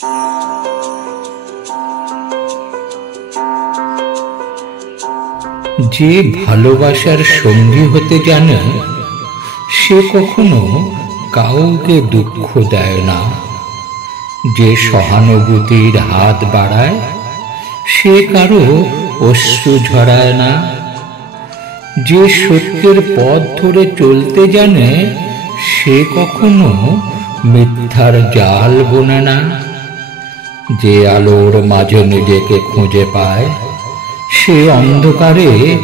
যে ভালোবাসার সঙ্গী হতে জানে সে কখনো কাউকে দুঃখ দেয় না। যে সহানুভূতির হাত বাড়ায় সে কারো অশ্রু ঝরায় না। যে সত্যের পথ ধরে চলতে জানে সে কখনো মিথ্যার জাল বুনে না। যে আলোর মাঝে নিজেকে খুঁজে পায় সে অন্ধকারে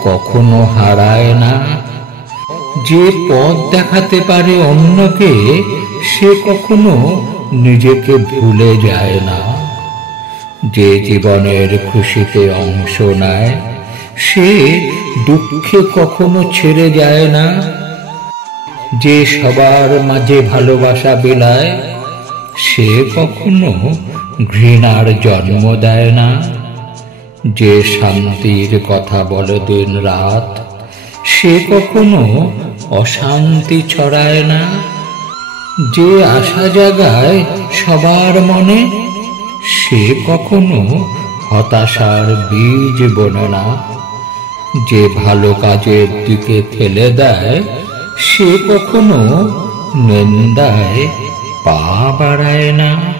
কখনো হারায় না। যে পথ দেখাতে পারে অন্যকে সে কখনো নিজেকে ভুলে যায় না। যে জীবনের খুশিতে অংশ নেয় সে দুঃখে কখনো ছেড়ে যায় না। যে সবার মাঝে ভালোবাসা বিলায় সে কখনো ঘৃণার জন্ম দেয় না। যে শান্তির কথা বলে দিন রাত সে কখনো অশান্তি ছড়ায় না। যে আশা জাগায় সবার মনে সে কখনো হতাশার বীজ বোনে না। যে ভালো কাজের দিকে ঠেলে দেয় সে কখনো নিন্দায় পা বাড়ায় না।